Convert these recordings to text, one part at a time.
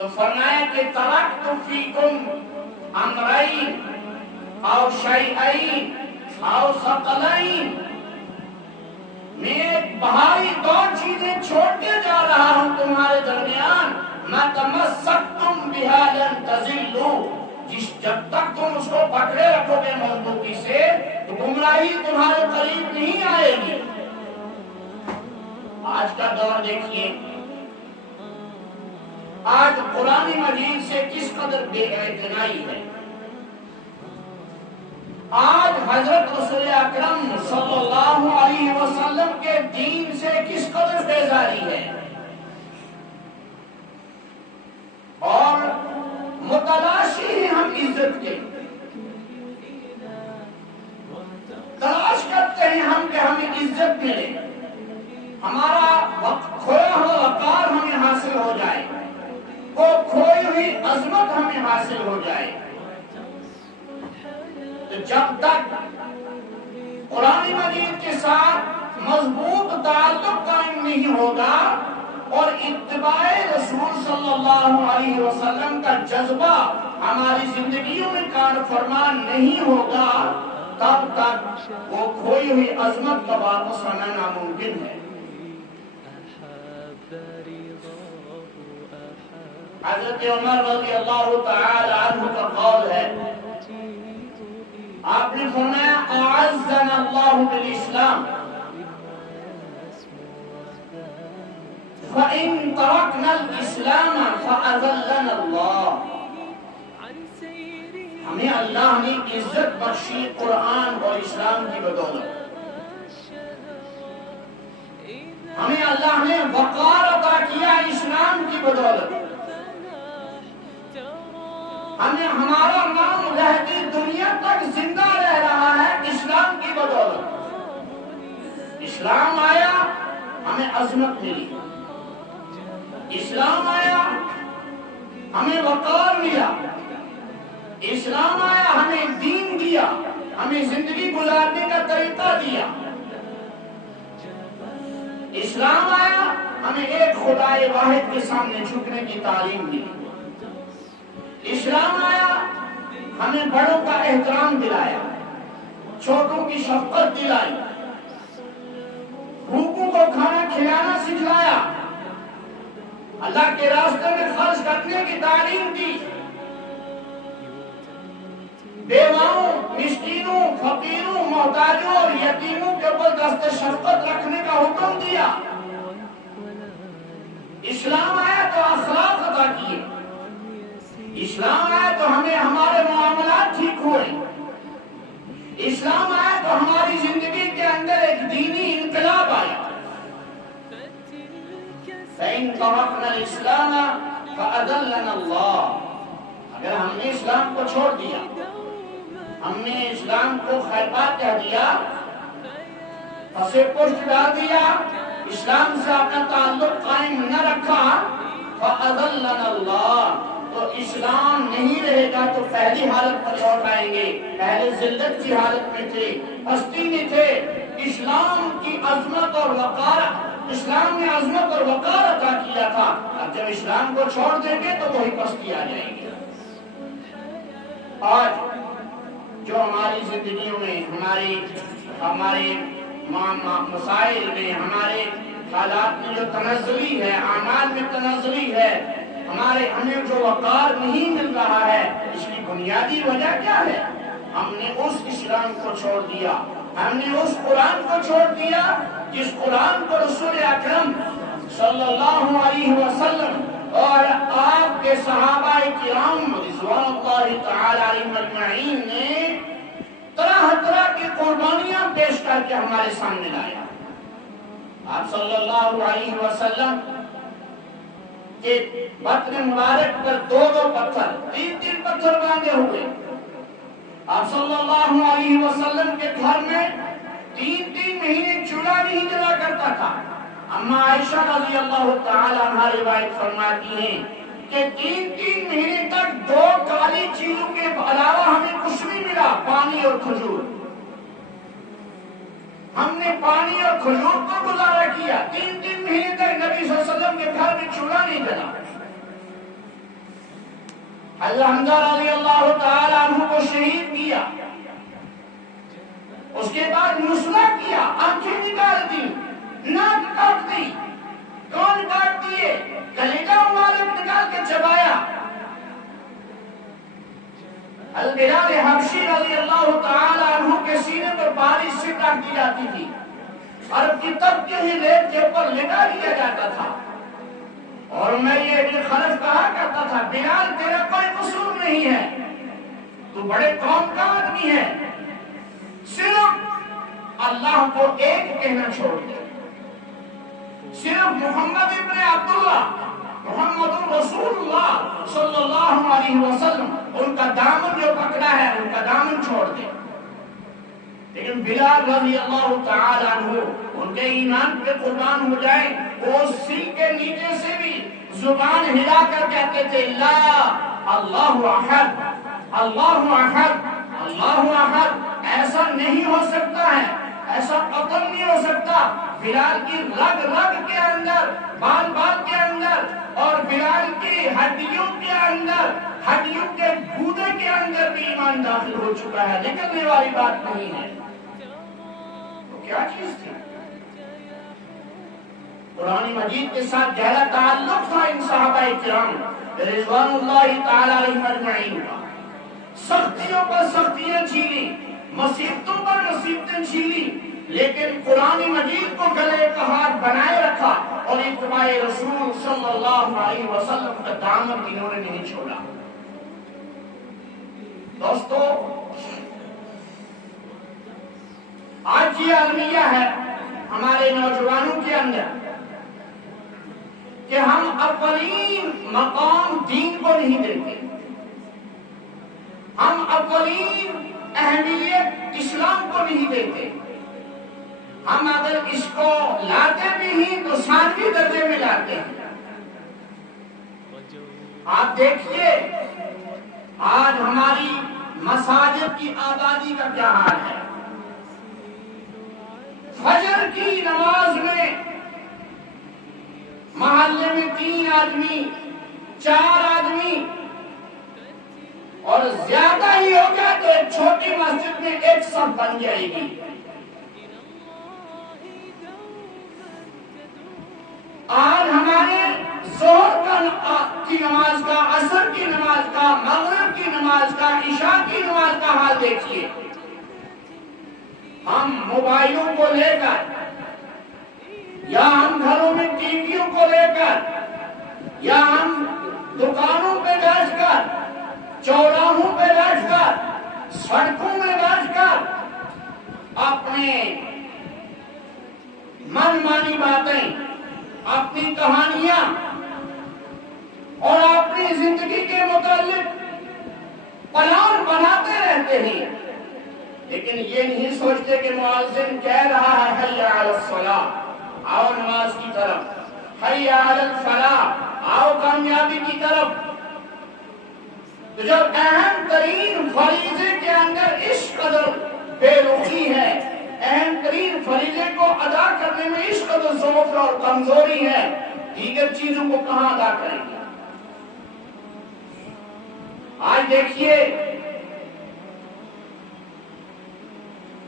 تو فرمایا کہ ترکت فیکم امرین او شیئین او ثقلین، میں ایک بھاری دو چیزیں چھوڑ کے جا رہا ہوں تمہارے درمیان، ما تمسکتم بہا لن تضلوا، جب تک تم اس کو پکڑے رکھو گے مضبوطی سے تو گمراہی تمہارے قریب نہیں آئے گی۔ آج کا دور دیکھیے، آج قرآن مجید سے کس قدر بے اعتنائی ہے، آج حضرت رسول اکرم صلی اللہ علیہ وسلم کے دین سے کس قدر بیزاری ہے، اور متلاشی ہیں ہم عزت کے، تلاش کرتے ہیں ہم کہ ہمیں عزت ملے، ہمارا کھویا ہوا وقار ہمیں حاصل ہو جائے، وہ کھوئی ہوئی عظمت ہمیں حاصل ہو جائے۔ تو جب تک قرآن مجید کے ساتھ مضبوط تعلق قائم نہیں ہوگا اور اتباع رسول صلی اللہ علیہ وسلم کا جذبہ ہماری زندگیوں میں کار فرمان نہیں ہوگا، تب تک وہ کھوئی ہوئی عظمت کا واپس آنا ناممکن ہے۔ حضرت عمر رضی اللہ تعالی عنہ کا قول ہے، آپ نے فرمایا اعزنا اللہ بالاسلام فَإِن تَرَكْنَا الْإِسْلَامَ فَأَذَلَّنَا اللَّهُ، ہمیں اللہ نے عزت بخشی قرآن اور اسلام کی بدولت، ہمیں اللہ نے وقار عطا کیا اسلام کی بدولت، ہمیں ہمارا نام رہتی دنیا تک زندہ رہ رہا ہے اسلام کی بدولت۔ اسلام آیا ہمیں عظمت ملی، اسلام آیا ہمیں وقار ملا، اسلام آیا ہمیں دین دیا، ہمیں زندگی گزارنے کا طریقہ دیا، اسلام آیا ہمیں ایک خدائے واحد کے سامنے جھکنے کی تعلیم دی، اسلام آیا ہمیں بڑوں کا احترام دلایا، چھوٹوں کی شفقت دلائی، بھوکوں کو کھانا کھلانا سکھلایا، اللہ کے راستے میں خرچ کرنے کی تعلیم دی، بیواؤں، مسکینوں، فقیروں، محتاجوں اور یتیموں کے اوپر دست شفقت رکھنے کا حکم دیا۔ اسلام آیا تو اخلاق عطا کیے، اسلام آیا تو ہمیں ہمارے معاملات ٹھیک ہوئے، اسلام آیا تو ہماری زندگی کے اندر ایک دینی انقلاب آیا۔ فَإِن تَرَكْنَا الْإِسْلَامَ فَأَذَلَّنَا اللَّهُ، اگر ہم نے اسلام کو چھوڑ دیا، ہم نے اسلام کو خیربات کہہ دیا، پسے پشت ڈال دیا، اسلام سے اپنا تعلق قائم نہ رکھا، فَأَذَلَّنَا اللَّهُ، تو اسلام نہیں رہے گا تو پہلی حالت پر لوٹ آئیں گے، پہلے ذلت کی حالت میں تھے، پستی میں تھے، اسلام کی عظمت اور وقار، اسلام نے عظمت اور وقار عطا کیا تھا، اب جب اسلام کو چھوڑ دیں گے تو وہی پستی آ جائیں گے۔ آج جو ہماری زندگیوں میں ہمارے مسائل میں، ہمارے حالات میں جو تنزلی ہے، اعمال میں تنزلی ہے، ہمیں جو وقار نہیں مل رہا ہے، اس کی بنیادی وجہ کیا ہے؟ ہم نے اس اسلام کو چھوڑ دیا، ہم نے اس قرآن کو چھوڑ دیا جس قرآن کو رسول اکرم صلی اللہ علیہ وسلم اور آپ کے صحابہ کرام رضوان اللہ تعالی علیہم اجمعین نے طرح طرح کی قربانیاں پیش کر کے ہمارے سامنے لایا۔ آپ صلی اللہ علیہ وسلم کہ بطن مبارک پر دو پتھر، تین پتھر باندھے ہوئے، آپ صلی اللہ علیہ وسلم کے گھر میں 3 مہینے چولہا نہیں جلا کرتا تھا۔ اما عائشہ رضی اللہ تعالی عنہ روایت فرماتی ہیں کہ 3 مہینے تک 2 کالی چیزوں کے علاوہ ہمیں کچھ نہیں ملا، پانی اور کھجور۔ ہم نے پانی اور کھجور کو گزارا کیا، 3 مہینے تک نبی صلی اللہ علیہ وسلم کے گھر میں چولہا نہیں جلا۔ حضرت حمزہ رضی اللہ تعالی عنہ کو شہید کیا، اس کے بعد مسلح کیا، آنکھیں نکال دی، ناک کاٹ دی، کان کاٹ دیے، کلیجہ مبارک نکال کے چبایا۔ حضرت بلال حبشی رضی اللہ تعالی عنہ کے سینے پر بارش سے کاٹ دی جاتی تھی اور کی تب کے ہی ریت کے اوپر لٹا دیا جاتا تھا، اور میں یہ ابن خلف کہا کرتا تھا بلال تیرا کوئی قصور نہیں ہے، تو بڑے قوم کا آدمی ہے، صرف اللہ کو ایک کہنا چھوڑ دے، صرف محمد ابن عبداللہ محمد رسول اللہ صلی اللہ علیہ وسلم ان کا دامن جو پکڑا ہے ان کا دامن چھوڑ دے۔ لیکن بلال رضی اللہ تعالی عنہ ان کے ایمان پہ قربان ہو جائیں، وہ سل کے نیچے سے بھی زبان ہلا کر کہتے تھے لا اللہ احد اللہ احد اللہ احد، ایسا نہیں ہو سکتا ہے، ایسا قتل نہیں ہو سکتا۔ بلال کی رگ رگ کے اندر، بال بال کے اندر اور بلال کی ہڈیوں کے اندر، ہڈیوں کے گودے کے اندر بھی ایمان داخل ہو چکا ہے، نکلنے والی بات نہیں ہے۔ تو کیا چیز تھی؟ قرآن مجید کے ساتھ گہرا تعلق تھا ان صحابہ کرام رضوان اللہ تعالی علیہم اجمعین کا، سختیوں پر سختیاں جھیلی، مصیبتوں پر مصیبتیں جھیلی، لیکن قرآن مجید کو گلے کا ہاتھ بنائے رکھا اور اتباع رسول صلی اللہ علیہ وسلم کا دامن انہوں نے نہیں چھوڑا۔ دوستو، آج یہ المیہ ہے ہمارے نوجوانوں کے اندر کہ ہم اولین مقام دین کو نہیں دیتے، ہم اولین اہمیت اسلام کو نہیں دیتے، ہم اگر اس کو لاتے بھی ہیں تو ساتویں درجے میں لاتے ہیں۔ آپ دیکھیے آج ہماری مساجد کی آبادی کا کیا حال ہے۔ فجر کی نماز میں محلے میں 3 آدمی 4 آدمی اور زیادہ ہی ہو گیا تو ایک چھوٹی مسجد میں ایک صف بن جائے گی۔ آج ہمارے ظہر کی نماز کا، عصر کی نماز کا، مغرب کی نماز کا، عشاء کی نماز کا حال دیکھیے۔ ہم موبائلوں کو لے کر یا ہم گھروں میں ٹی ویوں کو لے کر یا ہم دکانوں پہ بیٹھ کر، چوراہوں پہ بیٹھ کر، سڑکوں میں بیٹھ کر اپنے من مانی باتیں، اپنی کہانیاں اور اپنی زندگی کے متعلق پلان بناتے رہتے ہیں، لیکن یہ نہیں سوچتے کہ مؤذن کہہ رہا ہے حی علی الصلاۃ، آؤ نماز کی طرف، حی علی الفلاح، آؤ کامیابی کی طرف۔ تو جب اہم ترین فریضے کے اندر اس قدر بے رخی ہے، اہم ترین فریضے کو ادا کرنے میں اس قدر ضعف اور کمزوری ہے، دیگر چیزوں کو کہاں ادا کریں گے؟ آج دیکھیے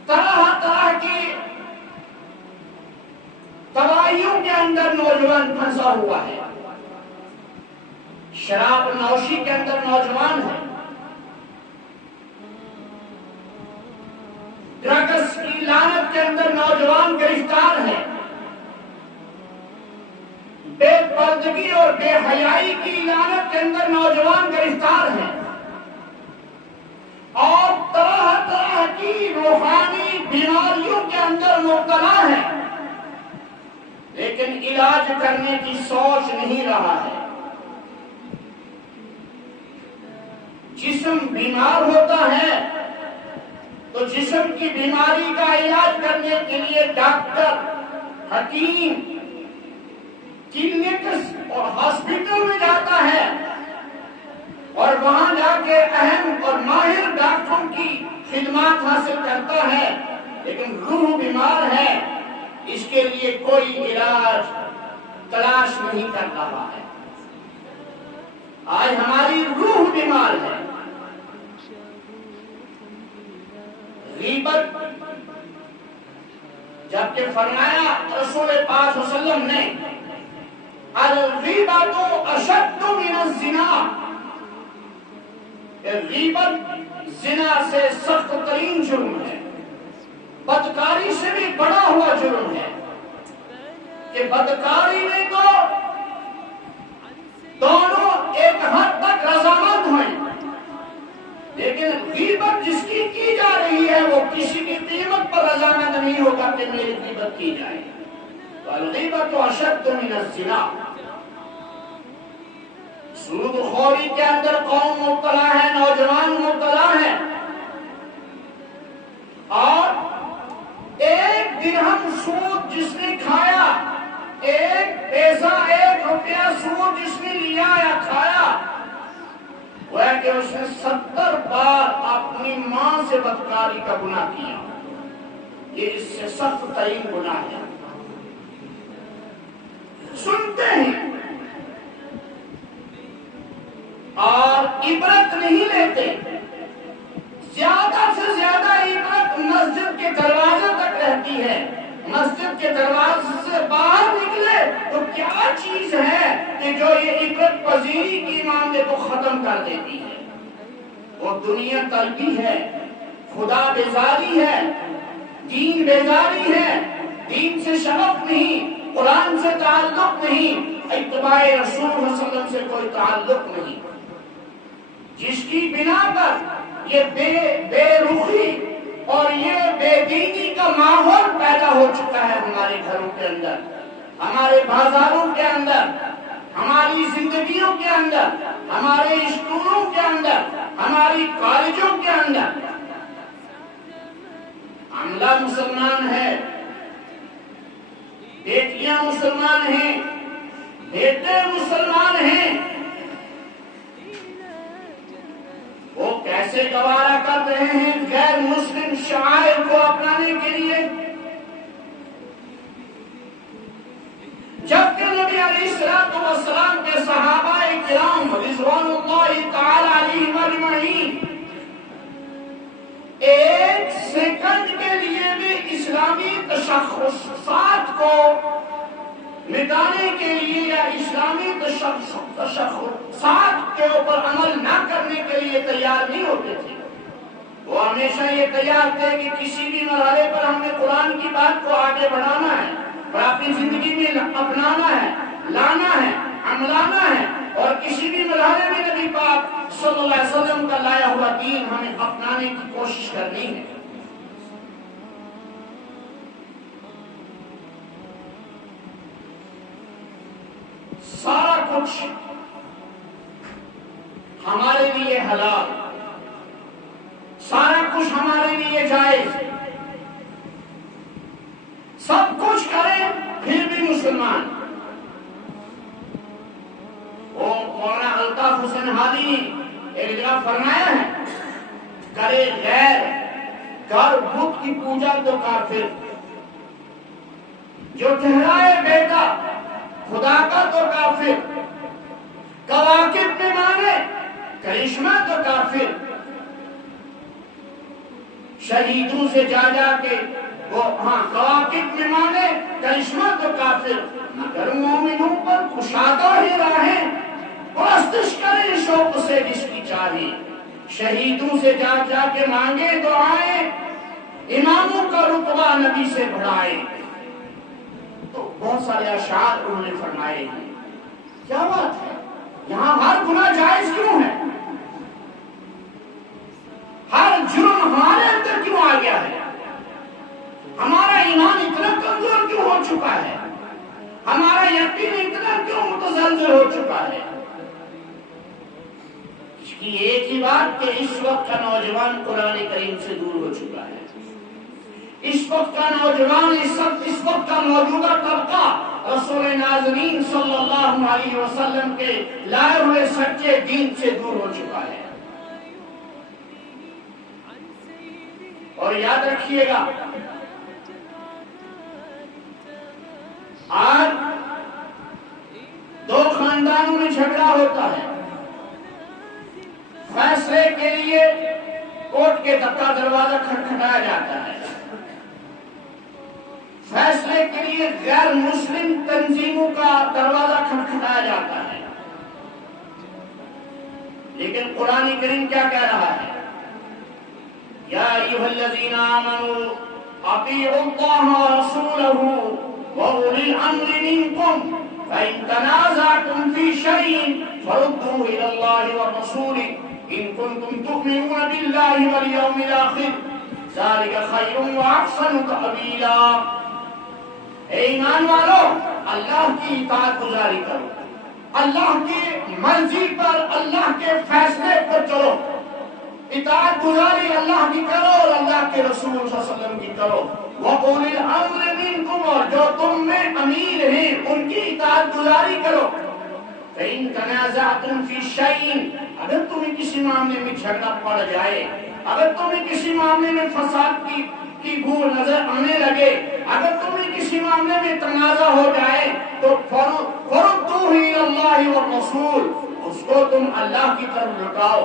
طرح طرح کی تباہیوں کے اندر نوجوان پھنسا ہوا ہے، شراب نوشی کے اندر نوجوان ہے، ڈرگس کی لعنت کے اندر نوجوان گرفتار ہے، بے پردگی اور بے حیائی کی لعنت کے اندر نوجوان گرفتار ہے، اور طرح طرح کی روحانی بیماریوں کے اندر مبتلا ہے، لیکن علاج کرنے کی سوچ نہیں رہا ہے۔ جسم بیمار ہوتا ہے تو جسم کی بیماری کا علاج کرنے کے لیے ڈاکٹر، حکیم، کلینکس اور ہاسپٹل میں جاتا ہے اور وہاں جا کے اہم اور ماہر ڈاکٹروں کی خدمات حاصل کرتا ہے، لیکن روح بیمار ہے، اس کے لیے کوئی علاج تلاش نہیں کر رہا ہے۔ آج ہماری روح بیمار ہے۔ غیبت، جبکہ فرمایا رسول پاک صلی اللہ علیہ وسلم نے الغیبۃ اشد من الزنا، غیبت زنا سے سخت ترین جرم ہے، بدکاری سے بھی بڑا ہوا جرم ہے کہ بدکاری میں تو دونوں ایک حد تک رضامند ہوئیں، لیکن غیبت جس کی جا رہی ہے وہ کسی کی قیمت پر رضامند نہیں ہوگا کہ میری غیبت کی جائے۔ الغیبۃ اشد من الزنا، سود خوری کے اندر قوم مبتلا ہے، نوجوان مبتلا ہے، اور ایک درہم سود جس نے کھایا، ایک پیسہ، ایک روپیہ سود جس نے لیا یا کھایا، وہ ہے کہ اس نے 70 بار اپنی ماں سے بدکاری کا گناہ کیا۔ یہ اس سے سخت ترین گناہ ہے۔ سنتے ہیں اور عبرت نہیں لیتے، زیادہ سے زیادہ عبرت مسجد کے دروازے تک رہتی ہے۔ مسجد کے دروازے سے باہر نکلے تو کیا چیز ہے کہ جو یہ عبرت پذیری کی معاملے کو ختم کر دیتی ہے؟ وہ دنیا طلبی ہے، خدا بیزاری ہے، دین بیزاری ہے، دین سے شغف نہیں، قرآن سے تعلق نہیں، اتباع رسول صلی اللہ علیہ وسلم سے کوئی تعلق نہیں، جس کی بنا پر یہ بے رخی اور یہ بے دینی کا ماحول پیدا ہو چکا ہے ہمارے گھروں کے اندر، ہمارے بازاروں کے اندر، ہماری زندگیوں کے اندر، ہمارے اسکولوں کے اندر، ہماری کالجوں کے اندر۔ عملہ مسلمان ہے، بیٹیاں مسلمان ہیں، بیٹے مسلمان ہیں، وہ کیسے گوارا کر رہے ہیں غیر مسلم شعائر کو اپنانے کے لیے؟ جبکہ نبی علیہ السلام کے صحابہ کرام رضوان اللہ تعالی علیہم اجمعین ایک سیکنڈ کے لیے بھی اسلامی تشخصات کو مٹانے کے لیے یا اسلامی تشخصات کے اوپر عمل نہ کرنے کے لیے تیار نہیں ہوتے تھے۔ وہ ہمیشہ یہ تیار تھے کہ کسی بھی مرحلے پر ہم نے قرآن کی بات کو آگے بڑھانا ہے اور اپنی زندگی میں اپنانا ہے، لانا ہے، عملانا ہے، اور کسی بھی مرحلے میں نبی پاک صلی اللہ علیہ وسلم کا لایا ہوا دین ہمیں اپنانے کی کوشش کرنی ہے۔ سارا کچھ ہمارے لیے حلال، سارا کچھ ہمارے لیے جائز، سب کچھ کریں پھر بھی مسلمان۔ وہ مولانا الطاف حسین ہادی ایک جگہ فرمایا ہے، کرے غیر کر بت کی پوجا تو کافر، جو ٹھہرائے بیٹا خدا کا تو کافر، کواکب میں مانے کرشمہ تو کافر، شہیدوں سے جا جا کے وہ کواکب میں مانے کرشمہ تو کافر، مگر مومنوں پر کشادہ ہی راہیں، پرستش کریں شوق سے جس کی چاہے، شہیدوں سے جا جا کے مانگے دعائیں، اماموں کا رتبہ نبی سے بڑھائے۔ تو بہت سارے اشعار انہوں نے فرمائے ہیں۔ کیا بات ہے، یہاں ہر گناہ جائز کیوں ہے؟ ہر جرم ہمارے اندر کیوں آ گیا ہے؟ ہمارا ایمان اتنا کمزور کیوں ہو چکا ہے؟ ہمارا یقین اتنا کیوں متزلزل ہو چکا ہے؟ اس کی ایک ہی بات کہ اس وقت کا نوجوان قرآن کریم سے دور ہو چکا ہے۔ اس وقت کا نوجوان، اس وقت کا موجودہ طبقہ رسول ناظرین صلی اللہ علیہ وسلم کے لائے ہوئے سچے دین سے دور ہو چکا ہے۔ اور یاد رکھیے گا، آج دو خاندانوں میں جھگڑا ہوتا ہے، فیصلے کے لیے کورٹ کے کا دروازہ کھٹکھٹایا جاتا ہے، فیصلے کے لیے غیر مسلم تنظیموں کا دروازہ کھٹکھٹایا جاتا ہے، لیکن قرآن کریم کیا کہہ رہا ہے؟ یا ایھا الذین آمنوا اطیعوا اللہ ورسولہ واولی الامر منکم فإن تنازعتم في شيء فردوه إلى الله والرسول إن كنتم تؤمنون بالله واليوم الآخر ذلك خير وأحسن تأويلا۔ اے ایمان والو، اللہ کی اطاعت گزاری کرو، اللہ کی مرضی پر، اللہ کے فیصلے پر چلو، اطاعت گزاری اللہ کی کرو اور اللہ کے رسول صلی اللہ علیہ وسلم کی کرو۔ وَأُولِي الْأَمْرِ مِنْكُمْ، اور جو تم میں امیر ہیں ان کی اطاعت گزاری کرو۔ فَإِن تَنَازَعْتُمْ فِي شَيْءٍ، اگر تمہیں کسی معاملے میں جھگڑا پڑ جائے، اگر تمہیں کسی معاملے میں فساد کی بو نظر آنے لگے، اگر تمہیں کسی معاملے میں تنازع ہو جائے تو فَرُدُّوهُ إِلَى اللَّهِ وَالرَّسُولِ، اس کو تم اللہ کی طرف لوٹاؤ،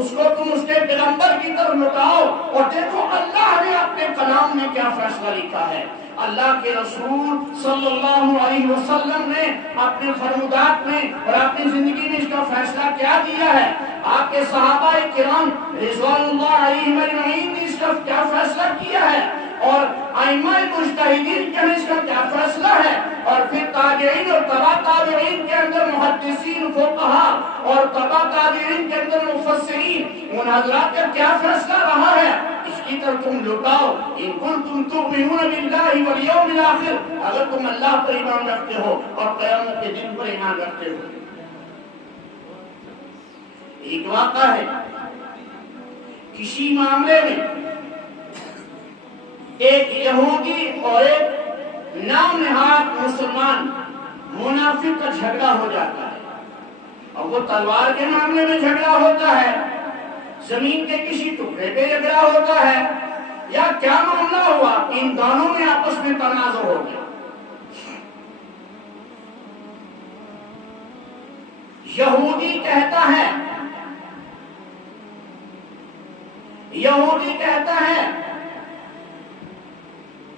اس کو تم اس کے پیغمبر کی طرف لوٹاؤ، اور دیکھو اللہ نے اپنے کلام میں کیا فیصلہ لکھا ہے۔ اللہ کے رسول صلی اللہ علیہ وسلم نے اپنے فرمودات میں اور اپنی زندگی میں اس کا فیصلہ کیا دیا ہے۔ آپ کے صحابہ کرام رضوان اللہ علیہم اجمعین نے اس کا کیا فیصلہ کیا ہے، اور ائمہ مجتہدین کے اس کا کیا فیصلہ ہے، اور پھر تابعین اور تبع تابعین کے اندر محدثین فقہا اور تبع تابعین کے اندر مفسرین، ان حضرات کا کیا فیصلہ رہا ہے، اس کی طرف تم لوٹاؤ۔ ان کنتم تؤمنون باللہ والیوم الآخر، اگر تم اللہ پر ایمان رکھتے ہو اور قیامت کے دن پر ایمان رکھتے ہو۔ ایک واقعہ ہے، کسی معاملے میں ایک یہودی اور ایک نام نہاد مسلمان منافق کا جھگڑا ہو جاتا ہے، اور وہ تلوار کے معاملے میں جھگڑا ہوتا ہے، زمین کے کسی ٹکڑے پہ جھگڑا ہوتا ہے، یا کیا معاملہ ہوا، ان دونوں میں آپس میں تنازع ہو گیا۔ یہودی کہتا ہے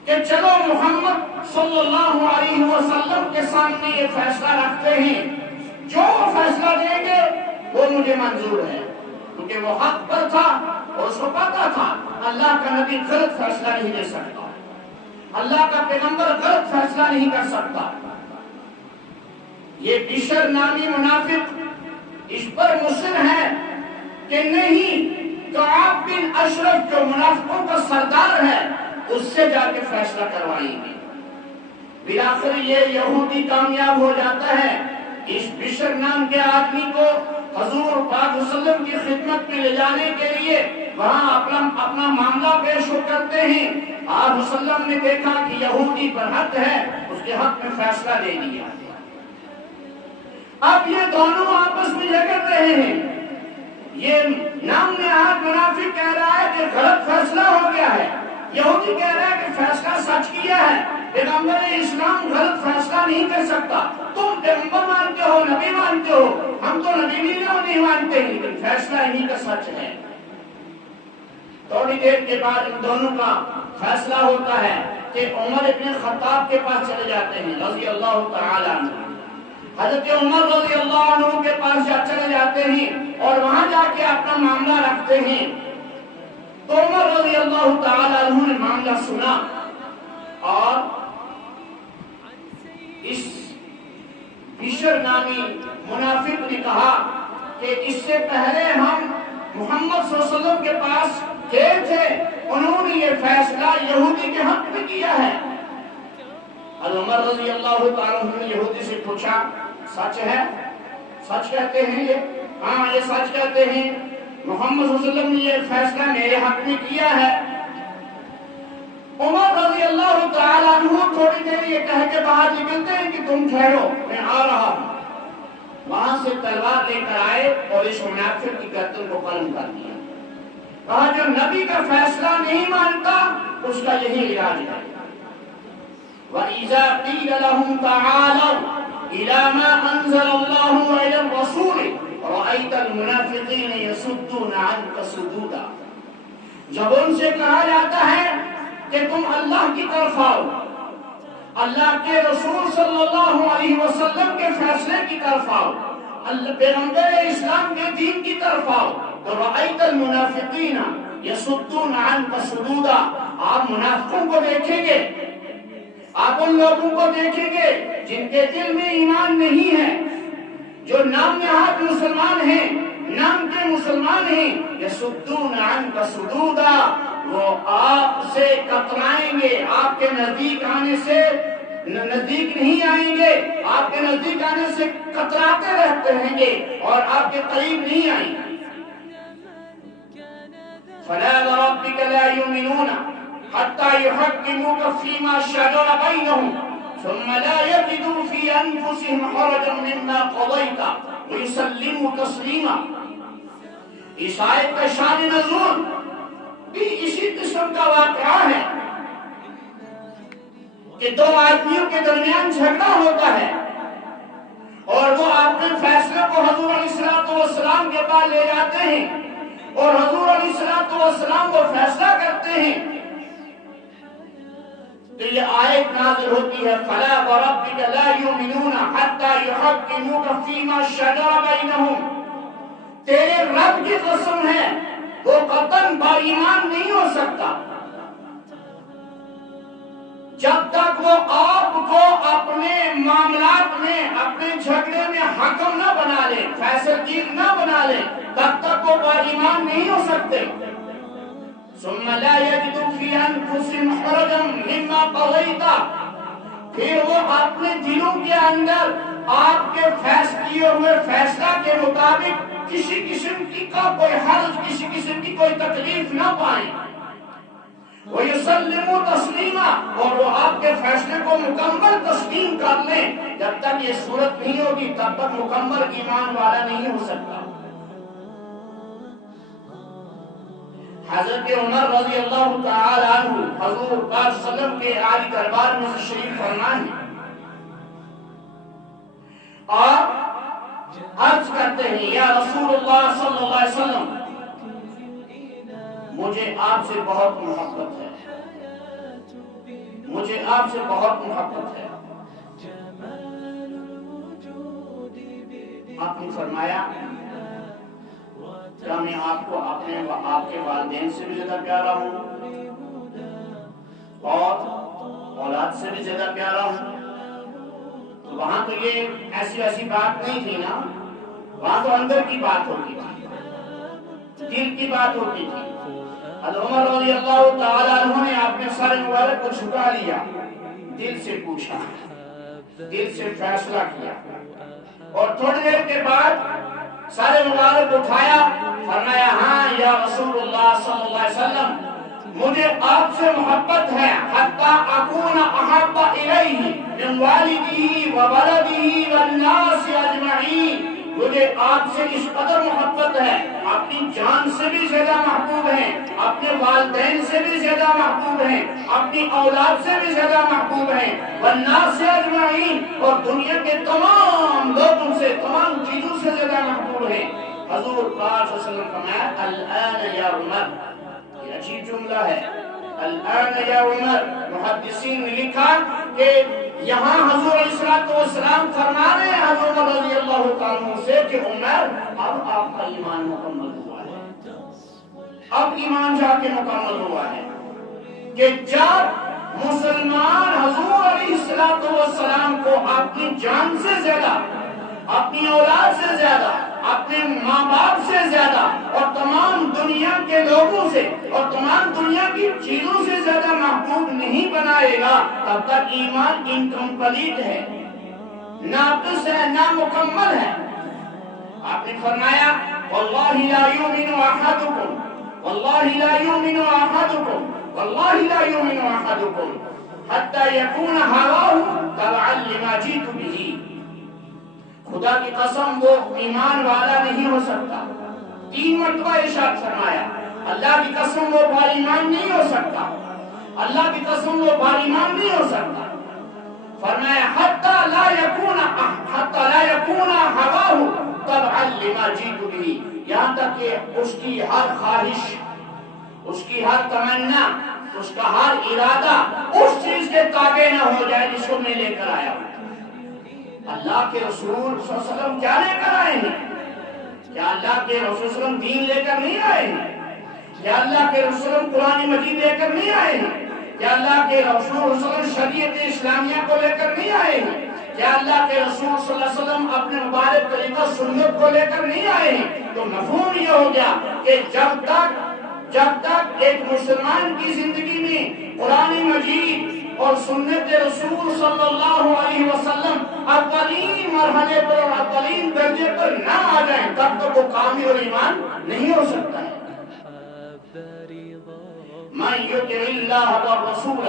کہ چلو محمد صلی اللہ علیہ وسلم کے سامنے یہ فیصلہ رکھتے ہیں، جو وہ فیصلہ دیں گے وہ مجھے منظور ہے، کیونکہ وہ حق پر تھا اور اس کو پتا تھا اللہ کا نبی غلط فیصلہ نہیں دے سکتا، اللہ کا پیغمبر غلط فیصلہ نہیں کر سکتا۔ یہ بشر نامی منافق اس پر مصر ہے کہ نہیں، کعب بن اشرف جو منافقوں کا سردار ہے اس سے جا کے فیصلہ کروائیں گے۔ بالآخر یہ یہودی کامیاب ہو جاتا ہے، اس بشر نام کے آدمی کو حضور پاک وسلم کی خدمت میں لے جانے کے لیے وہاں اپنا معاملہ پیش کرتے ہیں۔ آپ وسلم نے دیکھا کہ یہودی پر حق ہے، اس کے حق میں فیصلہ دے دیا۔ اب یہ دونوں آپس میں جھگڑ رہے ہیں، یہ نام نہاد منافق کہہ رہا ہے کہ غلط فیصلہ ہو گیا ہے، یہودی کہہ رہا ہے کہ فیصلہ سچ کیا ہے، پیغمبر اسلام غلط فیصلہ نہیں کر سکتا، تم پیغمبر مانتے ہو، نبی مانتے ہو، ہم تو نبی بھی نہیں مانتے، لیکن فیصلہ انہی کا سچ ہے۔ تھوڑی دیر کے بعد ان دونوں کا فیصلہ ہوتا ہے کہ عمر ابن خطاب کے پاس چلے جاتے ہیں رضی اللہ تعالی عنہ۔ حضرت عمر رضی اللہ عنہ کے پاس چلے جاتے ہیں اور وہاں جا کے اپنا معاملہ رکھتے ہیں۔ تو عمر رضی اللہ تعالی عنہ نے معاملہ سنا اور اس بشر نامی منافق نے کہا کہ اس سے پہلے ہم محمد صلی اللہ علیہ وسلم کے پاس گئے تھے، انہوں نے یہ فیصلہ یہودی کے حق میں کیا ہے۔ عمر رضی اللہ تعالی عنہ نے یہودی سے پوچھا، سچ ہے؟ سچ کہتے ہیں یہ؟ ہاں یہ سچ کہتے ہیں، محمد صلی اللہ علیہ وسلم نے یہ فیصلہ میرے حق میں کیا ہے۔ عمر رضی اللہ تعالی عنہ تھوڑی دیر یہ کہہ کے باہر نکلتے ہیں کہ تم ٹھہرو میں آ رہا ہوں۔ وہاں سے تلوار لے کر آئے اور اس منافق کی گردن کو قلم کر دیا۔ کہا جو نبی کا فیصلہ نہیں مانتا اس کا یہی علاج ہے۔ وَإِذَا قِيلَ لَهُمْ تَعَالَوْا إِلَى مَا أَنزَلَ اللَّهُ وَإِلَى الرَّسُولِ رأيت المنافقين يصدون عنك صدودا. جب ان سے کہا جاتا ہے کہ تم اللہ کی طرف آؤ، اللہ کے رسول صلی اللہ علیہ وسلم کے فیصلے کی طرف آؤ، پیغمبر اسلام کے دین کی طرف آؤ، تو رأیت المنافقین یصدون عنک صدودا، آپ منافقوں کو دیکھیں گے، آپ ان لوگوں کو دیکھیں گے جن کے دل میں ایمان نہیں ہے، جو نام نہاد مسلمان ہیں، نام کے مسلمان ہیں، یصدون عنک صدودا، وہ آپ سے کترائیں گے، آپ کے نزدیک آنے سے نزدیک نہیں آئیں گے، آپ کے نزدیک آنے سے کتراتے رہتے رہیں گے اور آپ کے قریب نہیں آئیں گے. فلا وربك لا يؤمنون حتى يحكموك فيما شجر بينهم ثم لا يجدوا في أنفسهم حرجا مما قضيت ويسلموا تسليما. اس آیت کا شان نزول بھی اسی قسم کا واقعہ ہے کہ دو آدمیوں کے درمیان جھگڑا ہوتا ہے اور وہ اپنے فیصلے کو حضور علیہ السلام کے پاس لے جاتے ہیں اور حضور علیہ السلام وہ فیصلہ کرتے ہیں. تو یہ آیت نازل ہوتی ہے فلا وربک لا یؤمنون حتی یحکموک فیما شجر بینہم. تیرے رب کی قسم ہے وہ قطعاً با ایمان نہیں ہو سکتا جب تک وہ آپ کو اپنے معاملات میں، اپنے جھگڑے میں حکم نہ بنا لے، فیصل گیر نہ بنا لے، تب تک وہ با ایمان نہیں ہو سکتے. ثم لا يجدوا في انفسهم حرجا مما قضيت، پھر وہ اپنے دلوں کے اندر آپ کے کیے ہوئے فیصلہ کے مطابق کسی قسم کی کا کوئی حرج، کسی قسم کی کوئی تکلیف نہ پائیں. وَيُسَلِّمُوا تَسْلِيمًا، اور وہ آپ کے فیصلے کو مکمل تسلیم کر لیں. جب تک یہ صورت نہیں ہوگی تب تک مکمل ایمان والا نہیں ہو سکتا. حضرت عمر رضی اللہ تعالی عنہ حضور پاک صلی اللہ علیہ وسلم کے عالی دربار میں تشریف فرما ہے اور عرض کرتے ہیں یا رسول اللہ صلی اللہ علیہ وسلم، مجھے آپ سے بہت محبت ہے، مجھے آپ سے بہت محبت ہے. آپ نے فرمایا کیا میں آپ کو آپ کے والدین سے بھی زیادہ پیارا ہوں اور اولاد سے بھی زیادہ پیارا ہوں؟ تو وہاں تو یہ ایسی بات نہیں تھی نا، وہاں تو اندر کی بات ہوتی تھی، دل کی بات ہوتی تھی. حضرت عمر رضی اللہ تعالی عنہ نے اپنے سر مبارک کو جھکا لیا، دل سے پوچھا، دل سے فیصلہ کیا اور تھوڑی دیر کے بعد سارے مبارک اٹھایا، فرمایا ہاں یا رسول اللہ صلی اللہ علیہ وسلم، مجھے آپ سے محبت ہے حتی اکون احب الیہ من والدہ وولدہ والناس اجمعین. مجھے آپ سے اس قدر محبت ہے، اپنی جان سے بھی زیادہ محبوب ہیں، اپنے والدین سے بھی زیادہ محبوب ہیں، اپنی اولاد سے بھی زیادہ محبوب ہیں، والناس اجمعین، اور دنیا کے تمام لوگوں سے، تمام چیزوں سے زیادہ محبوب ہیں. حضور پاک صلی اللہ علیہ وسلم فرمایا الآن یا عمر، یہ عجیب جملہ ہے، الآن یا عمر. محدثین نے لکھا کہ یہاں حضور علیہ السلام فرما رہے ہیں حضرت عمر رضی اللہ تعالیٰ عنہ سے کہ عمر اب آپ کا ایمان مکمل ہوا ہے، اب ایمان جا کے مکمل ہوا ہے کہ جب مسلمان حضور علیہ السلام کو اپنی جان سے زیادہ، اپنی اولاد سے زیادہ، اپنے ماں باپ سے زیادہ اور تمام دنیا کے لوگوں سے اور تمام دنیا کی چیزوں سے زیادہ محبوب نہیں بنائے گا تب تک ایمان انکمپلیٹ ہے، ناقص ہے، نامکمل ہے. آپ نے فرمایا واللہ لا یؤمن احدکم، واللہ لا یؤمن احدکم، واللہ لا یؤمن احدکم حتی یکون ہواہ تبعا لما جئت بہ. خدا کی قسم وہ ایمان والا نہیں ہو سکتا. 3 مرتبہ ارشاد فرمایا اللہ کی قسم وہ با ایمان نہیں ہو سکتا، اللہ کی قسم وہ با ایمان نہیں ہو سکتا. فرمایا حتی لا یکون ہواہ تبعا لما جئت به، یہاں تک کہ اس کی ہر خواہش، اس کی ہر تمنا، اس کا ہر ارادہ اس چیز کے تابع نہ ہو جائے جس کو میں لے کر آیا ہوں۔ اللہ کے رسول صلی اللہ علیہ وسلم کیا لے کر آئے ہیں؟ کیا اللہ کے رسول صلی اللہ علیہ وسلم دین لے کر نہیں آئے ہیں؟ کیا اللہ کے رسول صلی اللہ علیہ وسلم قرآن مجید لے کر نہیں آئے ہیں؟ کیا اللہ کے رسول صلی اللہ علیہ وسلم شریعت اسلامیہ کو لے کر نہیں آئے ہیں؟ کیا اللہ کے رسول صلی اللہ علیہ وسلم اپنے مبارک طریقہ سنت کو لے کر نہیں آئے ہیں؟ تو مفہوم یہ ہو گیا کہ جب تک ایک مسلمان کی زندگی میں قرآن مجید اور سنت رسول صلی اللہ علیہ وسلم اولین مرحلے پر اور اولین درجے پر نہ آ جائیں، تب تک وہ کامل اور ایمان نہیں ہو سکتا ہے۔ من يطع الله والرسول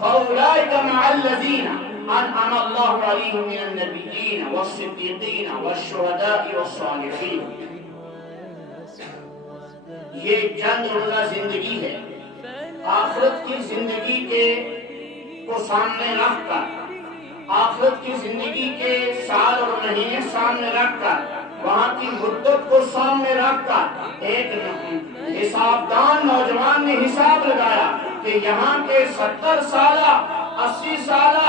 فأولئك مع الذين أنعم الله عليهم من النبيين والصديقين والشهداء والصالحين۔ یہ چند روزہ زندگی ہے، آخرت کی زندگی کو سامنے رکھ کر، آخرت کی زندگی کے سال اور مہینے سامنے رکھ کر، وہاں کی مدت کو سامنے رکھ کر ایک حساب دان نوجوان نے حساب لگایا کہ یہاں کے 70 سالہ، 80 سالہ،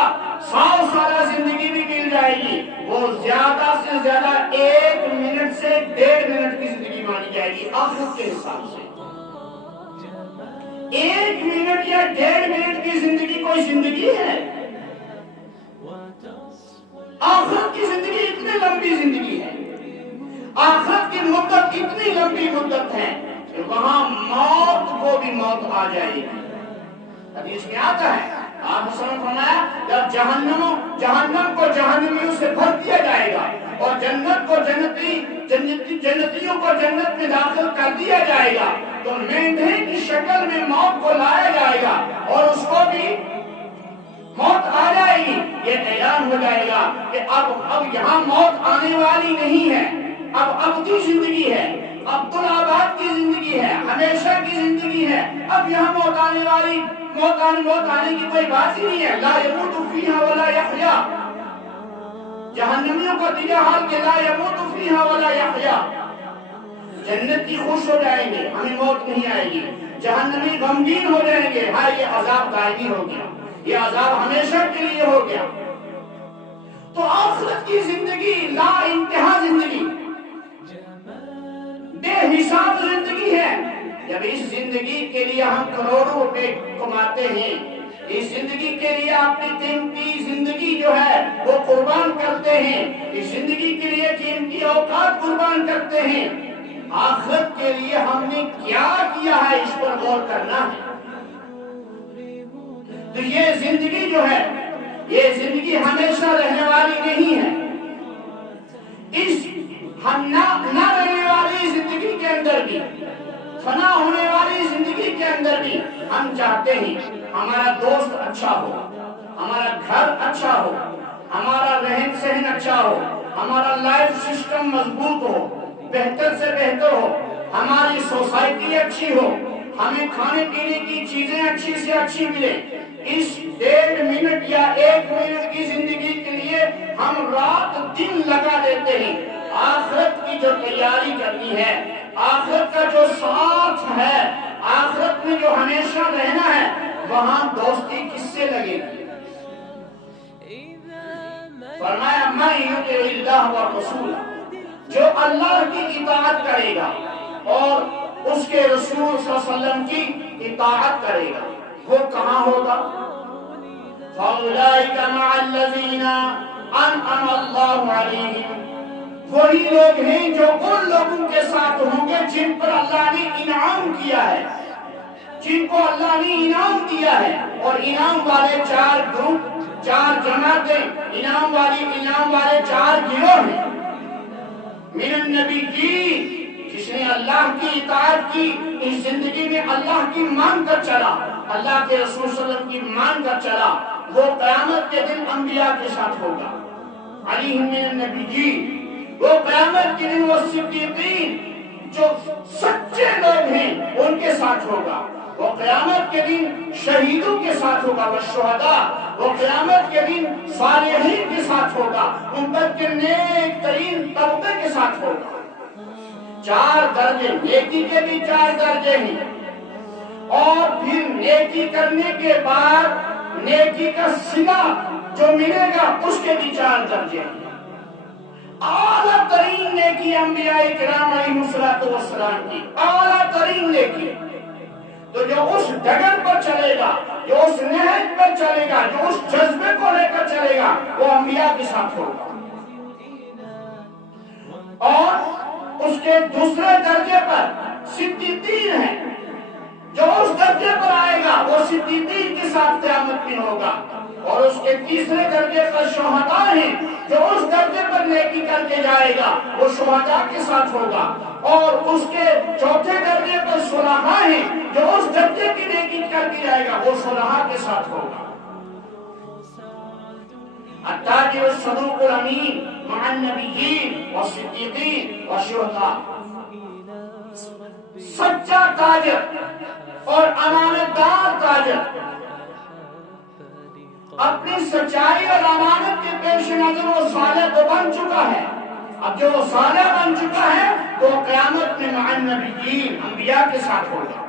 100 سالہ زندگی بھی مل جائے گی، وہ زیادہ سے زیادہ 1 منٹ سے 1.5 منٹ کی زندگی مانی جائے گی آخرت کے حساب سے۔ 1 منٹ یا 1.5 منٹ کی زندگی کوئی زندگی ہے؟ آخرت کی زندگی اتنی لمبی زندگی ہے، آخرت کی مدت اتنی لمبی مدت ہے کہ وہاں موت کو بھی موت آ جائے گی۔ حدیث میں آتا ہے، آپ نے فرمایا جب جہنم کو جہنمیوں سے بھر دیا جائے گا اور جنت کو جنتیوں کو جنت میں داخل کر دیا جائے گا، تو مینڈھے کی شکل میں موت کو لایا جائے گا اور اس کو بھی موت آ جائے گی۔ یہ اعلان ہو جائے گا کہ اب یہاں موت آنے والی نہیں ہے، اب ابدی زندگی ہے، عبدالآباد کی زندگی ہے، ہمیشہ کی زندگی ہے۔ اب یہاں موت آنے کی کوئی بات ہی نہیں ہے۔ لا يموت فیہا ولا یحیا، جہنمیوں کا دیا حال کہ لا يموت فیہا ولا یحیا۔ جنتی خوش ہو جائیں گے، ہمیں موت نہیں آئے گی، جہنمی غمگین ہو جائیں گے، ہاں یہ عذاب دائمی ہو گیا، یہ عذاب ہمیشہ کے لیے ہو گیا۔ تو آخرت کی زندگی لا انتہا زندگی، بے حساب زندگی ہے۔ جب اس زندگی کے لیے ہم کروڑوں روپے کماتے ہیں، اس زندگی کے لیے اپنی قیمتی زندگی جو ہے وہ قربان کرتے ہیں، اس زندگی کے لیے قیمتی اوقات قربان کرتے ہیں، آخرت کے لیے ہم نے کیا کیا ہے اس پر غور کرنا ہے۔ تو یہ زندگی جو ہے، یہ زندگی ہمیشہ رہنے والی نہیں ہے۔ اس ہم نہ رہنے والی زندگی کے اندر بھی، فنا ہونے والی زندگی کے اندر بھی ہم چاہتے ہیں ہمارا دوست اچھا ہو، ہمارا گھر اچھا ہو، ہمارا رہن سہن اچھا ہو، ہمارا لائف سسٹم مضبوط ہو، بہتر سے بہتر ہو، ہماری سوسائٹی اچھی ہو، ہمیں کھانے پینے کی چیزیں اچھی سے اچھی ملے۔ اس 1.5 منٹ یا 1 منٹ کی زندگی کے لیے ہم رات دن لگا دیتے ہیں۔ آخرت کی جو تیاری کرنی ہے، آخرت کا جو ساتھ ہے، آخرت میں جو ہمیشہ رہنا ہے، وہاں دوستی کس سے لگے گی؟ فرمایا من یطع اللہ والرسول، جو اللہ کی اطاعت کرے گا اور اس کے رسول صلی اللہ علیہ وسلم کی اطاعت کرے گا، وہ کہاں ہوگا؟ فَأُولَئِكَ مَعَ الَّذِينَ أَنْعَمَ اللَّهُ عَلَيْهِمْ، وہی لوگ ہیں جو ان لوگوں کے ساتھ ہوں گے جن پر اللہ نے انعام کیا ہے، جن کو اللہ نے انعام دیا ہے۔ اور انعام والے 4 گروپ، 4 جماعتیں، انعام والے 4 گروہ ہیں۔ من النبیین، جس نے اللہ کی اطاعت کی، اس زندگی میں اللہ کی مان کر چلا، اللہ کے رسول صلی اللہ علیہ وسلم کی مان کر چلا، وہ قیامت کے دن انبیاء کے ساتھ ہوگا۔ علیہم من النبیین، وہ قیامت کے دن وہ صدیقین جو سچے لوگ ہیں ان کے ساتھ ہوگا۔ وہ قیامت کے دن شہیدوں کے ساتھ ہوگا، والشہداء، وہ قیامت کے دن صالحین کے ساتھ ہوگا، امت کے نیک ترین طبقے کے ساتھ ہوگا۔ 4 درجے، نیکی کے بھی 4 درجے ہیں، اور پھر نیکی کرنے کے بعد نیکی کا صلہ جو ملے گا اس کے بھی 4 درجے ہیں۔ اعلیٰ ترین نیکی انبیاء کرام علیہ السلام کی، اعلیٰ ترین نیکی، تو جو اس ڈگر پر چلے گا، جو اس نہج پر چلے گا، جو اس جذبے کو لے کر چلے گا، وہ انبیاء کے ساتھ ہوگا۔ اور اس کے دوسرے درجے پر صدیقین ہیں، جو اس درجے پر آئے گا وہ صدیقین کے ساتھ قیامت میں ہوگا۔ اور اس کے تیسرے درجے پر شہداء ہیں، جو اس درجے پر نیکی کر کے جائے گا وہ شہداء کے ساتھ ہوگا۔ اور اس کے چوتھے درجے پر صلحاء ہیں، جو اس درجے کی نیکی کر کے جائے گا وہ صلحاء کے ساتھ ہوگا۔ التاجر الصدوق الامین مع النبیین والصدیقین والشہداء، سچا تاجر اور امانت دار تاجر اپنی سچائی اور امانت کے پیش نظر وہ صالح تو بن چکا ہے، اب جو وہ صالح بن چکا ہے وہ قیامت میں مع النبیین، انبیاء کے ساتھ ہوگا۔